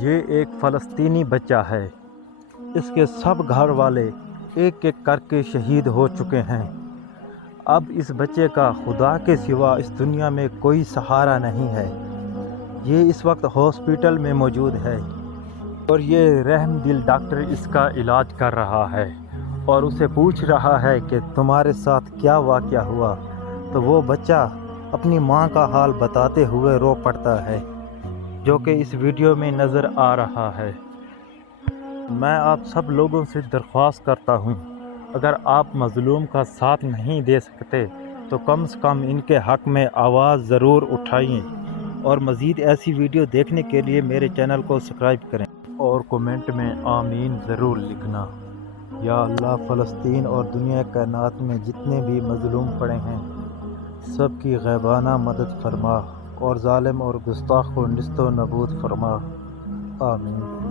یہ ایک فلسطینی بچہ ہے۔ اس کے سب گھر والے ایک ایک کر کے شہید ہو چکے ہیں۔ اب اس بچے کا خدا کے سوا اس دنیا میں کوئی سہارا نہیں ہے۔ یہ اس وقت ہاسپٹل میں موجود ہے اور یہ رحم دل ڈاکٹر اس کا علاج کر رہا ہے اور اسے پوچھ رہا ہے کہ تمہارے ساتھ کیا واقعہ ہوا، تو وہ بچہ اپنی ماں کا حال بتاتے ہوئے رو پڑتا ہے، جو کہ اس ویڈیو میں نظر آ رہا ہے۔ میں آپ سب لوگوں سے درخواست کرتا ہوں، اگر آپ مظلوم کا ساتھ نہیں دے سکتے تو کم سے کم ان کے حق میں آواز ضرور اٹھائیں، اور مزید ایسی ویڈیو دیکھنے کے لیے میرے چینل کو سبسکرائب کریں اور کومنٹ میں آمین ضرور لکھنا۔ یا اللہ، فلسطین اور دنیا کائنات میں جتنے بھی مظلوم پڑے ہیں سب کی غیبانہ مدد فرما، اور ظالم اور گستاخ کو نیست و نابود فرما، آمین۔